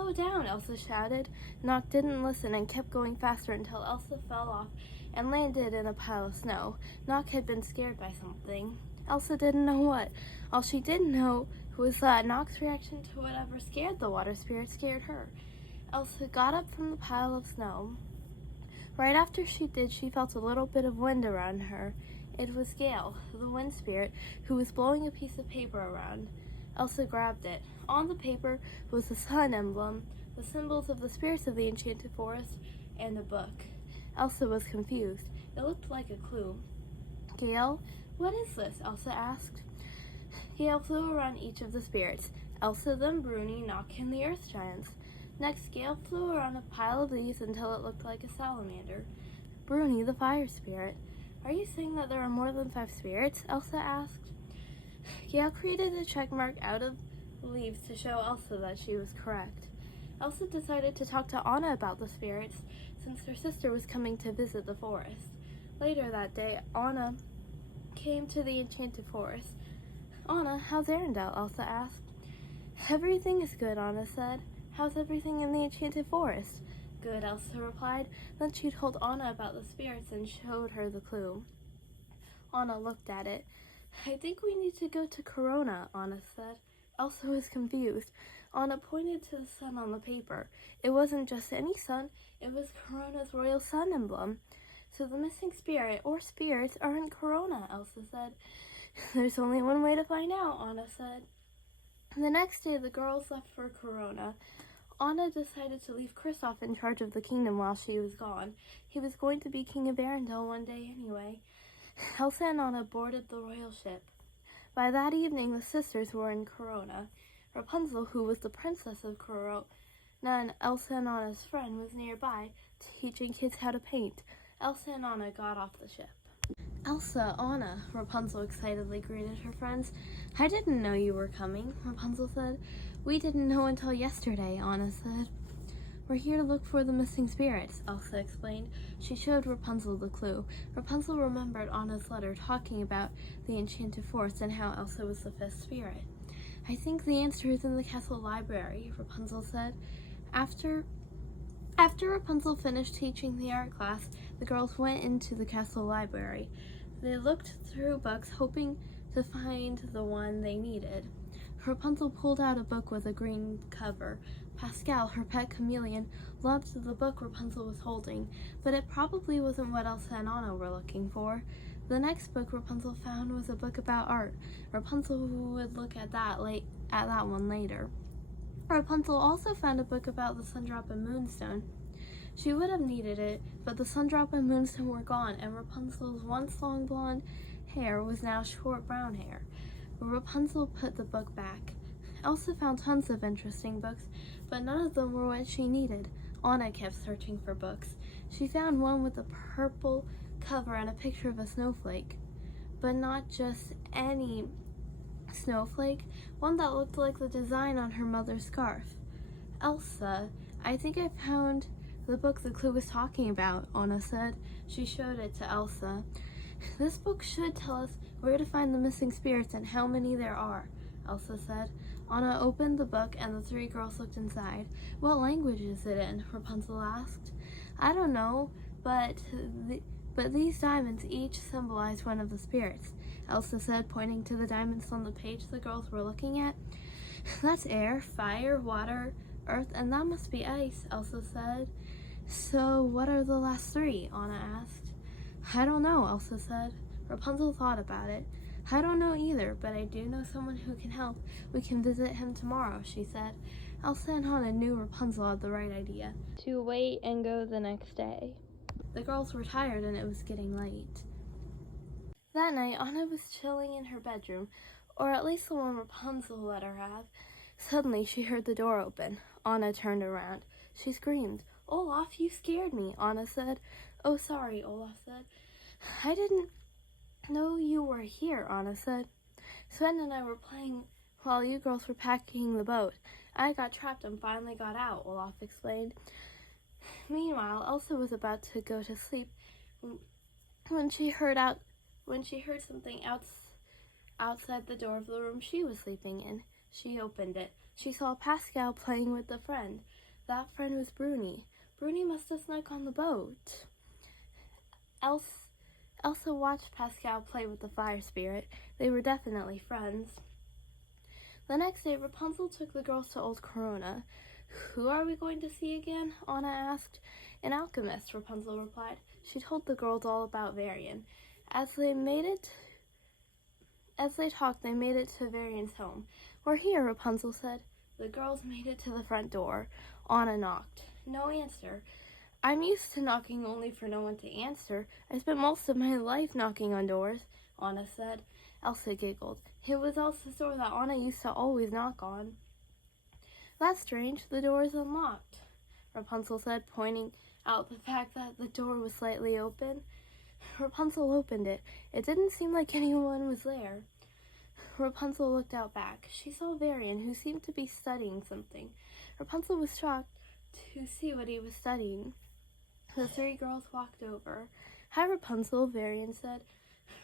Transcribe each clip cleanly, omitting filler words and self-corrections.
Slow down, Elsa shouted. Nock didn't listen and kept going faster until Elsa fell off and landed in a pile of snow. Nock had been scared by something. Elsa didn't know what. All she did know was that Nock's reaction to whatever scared the water spirit scared her. Elsa got up from the pile of snow. Right after she did, she felt a little bit of wind around her. It was Gale, the wind spirit, who was blowing a piece of paper around. Elsa grabbed it. On the paper was the sun emblem, the symbols of the spirits of the Enchanted Forest, and a book. Elsa was confused. It looked like a clue. Gale, what is this? Elsa asked. Gale flew around each of the spirits, Elsa, then Bruni, Nock, and the Earth Giants. Next, Gale flew around a pile of leaves until it looked like a salamander. Bruni, the fire spirit. Are you saying that there are more than 5 spirits? Elsa asked. Gale created a check mark out of the leaves to show Elsa that she was correct. Elsa decided to talk to Anna about the spirits since her sister was coming to visit the forest. Later that day, Anna came to the Enchanted Forest. Anna, how's Arendelle? Elsa asked. Everything is good, Anna said. How's everything in the Enchanted Forest? Good, Elsa replied. Then she told Anna about the spirits and showed her the clue. Anna looked at it. I think we need to go to Corona, Anna said. Elsa was confused. Anna pointed to the sun on the paper. It wasn't just any sun, it was Corona's royal sun emblem. So the missing spirit, or spirits, are in Corona, Elsa said. There's only one way to find out, Anna said. The next day, the girls left for Corona. Anna decided to leave Kristoff in charge of the kingdom while she was gone. He was going to be king of Arendelle one day anyway. Elsa and Anna boarded the royal ship. By that evening, the sisters were in Corona. Rapunzel, who was the princess of Corona and Elsa and Anna's friend, was nearby, teaching kids how to paint. Elsa and Anna got off the ship. Elsa, Anna, Rapunzel excitedly greeted her friends. I didn't know you were coming, Rapunzel said. We didn't know until yesterday, Anna said. We're here to look for the missing spirits, Elsa explained. She showed Rapunzel the clue. Rapunzel remembered Anna's letter talking about the Enchanted Forest and how Elsa was the 5th spirit. I think the answer is in the castle library, Rapunzel said. After Rapunzel finished teaching the art class, the girls went into the castle library. They looked through books, hoping to find the one they needed. Rapunzel pulled out a book with a green cover. Pascal, her pet chameleon, loved the book Rapunzel was holding, but it probably wasn't what Elsa and Anna were looking for. The next book Rapunzel found was a book about art. Rapunzel would look at that one later. Rapunzel also found a book about the Sundrop and Moonstone. She would have needed it, but the Sundrop and Moonstone were gone, and Rapunzel's once long blonde hair was now short brown hair. Rapunzel put the book back. Elsa found tons of interesting books, but none of them were what she needed. Anna kept searching for books. She found one with a purple cover and a picture of a snowflake, but not just any snowflake, one that looked like the design on her mother's scarf. Elsa, I think I found the book the clue was talking about, Anna said. She showed it to Elsa. This book should tell us where to find the missing spirits and how many there are, Elsa said. Anna opened the book and the 3 girls looked inside. What language is it in? Rapunzel asked. I don't know, but these diamonds each symbolize one of the spirits, Elsa said, pointing to the diamonds on the page the girls were looking at. That's air, fire, water, earth, and that must be ice, Elsa said. So what are the last 3? Anna asked. I don't know, Elsa said. Rapunzel thought about it. I don't know either, but I do know someone who can help. We can visit him tomorrow, she said. Elsa and Anna knew Rapunzel had the right idea, to wait and go the next day. The girls were tired and it was getting late. That night, Anna was chilling in her bedroom, or at least the one Rapunzel let her have. Suddenly, she heard the door open. Anna turned around. She screamed. Olaf, you scared me, Anna said. Oh, sorry, Olaf said. I didn't know you were here, Anna said. Sven and I were playing while you girls were packing the boat. I got trapped and finally got out, Olaf explained. Meanwhile, Elsa was about to go to sleep when she heard something outside the door of the room she was sleeping in. She opened it. She saw Pascal playing with a friend. That friend was Bruni. Bruni must have snuck on the boat. Elsa watched Pascal play with the fire spirit. They were definitely friends. The next day, Rapunzel took the girls to Old Corona. Who are we going to see again? Anna asked. An alchemist, Rapunzel replied. She told the girls all about Varian. As they talked, they made it to Varian's home. We're here, Rapunzel said. The girls made it to the front door. Anna knocked. No answer. I'm used to knocking only for no one to answer. I spent most of my life knocking on doors, Anna said. Elsa giggled. It was Elsa's door that Anna used to always knock on. That's strange. The door is unlocked, Rapunzel said, pointing out the fact that the door was slightly open. Rapunzel opened it. It didn't seem like anyone was there. Rapunzel looked out back. She saw Varian, who seemed to be studying something. Rapunzel was shocked to see what he was studying. The three girls walked over. Hi, Rapunzel, Varian said.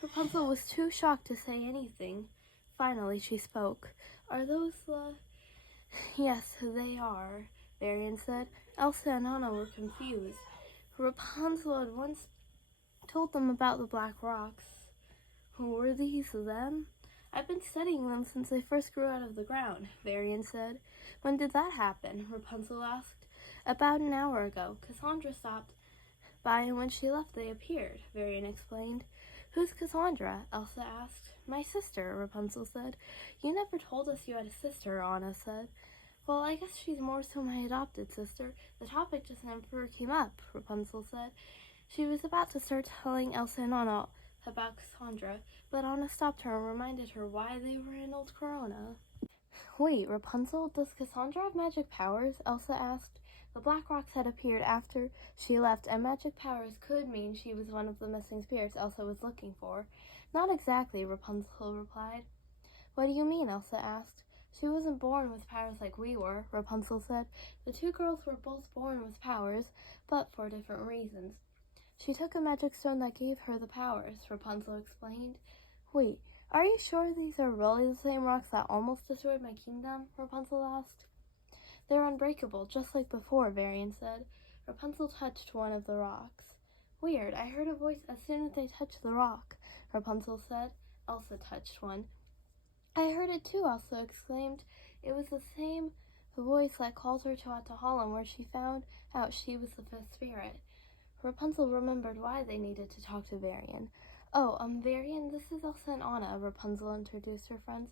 Rapunzel was too shocked to say anything. Finally, she spoke. Are those the... Yes, they are, Varian said. Elsa and Anna were confused. Rapunzel at once told them about the black rocks. Were these them? I've been studying them since they first grew out of the ground, Varian said. When did that happen? Rapunzel asked. About an hour ago. Cassandra stopped by, and when she left they appeared, Varian explained. Who's Cassandra? Elsa asked. My sister, Rapunzel said. You never told us you had a sister, Anna said. Well, I guess she's more so my adopted sister. The topic just never came up, Rapunzel said. She was about to start telling Elsa and Anna about Cassandra, but Anna stopped her and reminded her why they were in Old Corona. Wait, Rapunzel, does Cassandra have magic powers? Elsa asked. The black rocks had appeared after she left, and magic powers could mean she was one of the missing spirits Elsa was looking for. Not exactly, Rapunzel replied. What do you mean? Elsa asked. She wasn't born with powers like we were, Rapunzel said. The two girls were both born with powers, but for different reasons. She took a magic stone that gave her the powers, Rapunzel explained. Wait, are you sure these are really the same rocks that almost destroyed my kingdom? Rapunzel asked. They're unbreakable, just like before, Varian said. Rapunzel touched one of the rocks. Weird, I heard a voice as soon as they touched the rock, Rapunzel said. Elsa touched one. I heard it too, Elsa exclaimed. It was the same voice that called her to Holland, where she found out she was the fifth spirit. Rapunzel remembered why they needed to talk to Varian. Oh, Varian, this is Elsa and Anna, Rapunzel introduced her friends.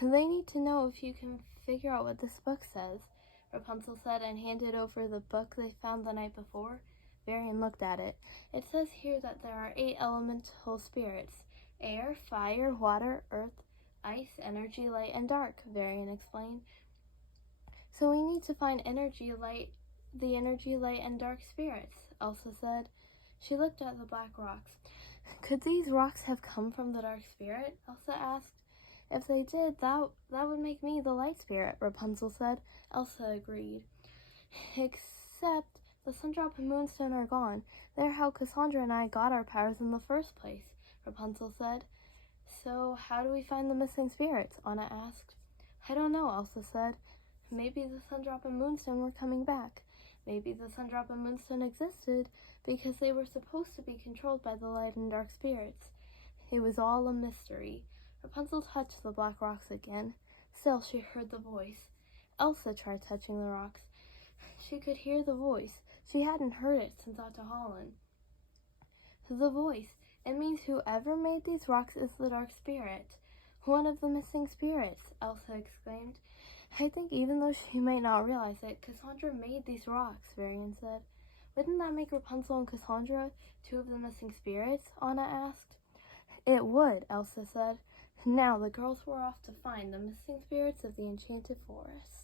They need to know if you can figure out what this book says, Rapunzel said, and handed over the book they found the night before. Varian looked at it. It says here that there are 8 elemental spirits: air, fire, water, earth, ice, energy, light, and dark, Varian explained. So we need to find the energy, light, and dark spirits, Elsa said. She looked at the black rocks. Could these rocks have come from the dark spirit? Elsa asked. If they did, that would make me the light spirit, Rapunzel said. Elsa agreed. Except the Sundrop and Moonstone are gone. They're how Cassandra and I got our powers in the first place, Rapunzel said. So how do we find the missing spirits? Anna asked. I don't know, Elsa said. Maybe the Sundrop and Moonstone were coming back. Maybe the Sundrop and Moonstone existed because they were supposed to be controlled by the light and dark spirits. It was all a mystery. Rapunzel touched the black rocks again. Still, she heard the voice. Elsa tried touching the rocks. She could hear the voice. She hadn't heard it since Holland. The voice. It means whoever made these rocks is the dark spirit. One of the missing spirits, Elsa exclaimed. I think even though she might not realize it, Cassandra made these rocks, Varian said. Wouldn't that make Rapunzel and Cassandra 2 of the missing spirits? Anna asked. It would, Elsa said. Now the girls were off to find the missing spirits of the Enchanted Forest.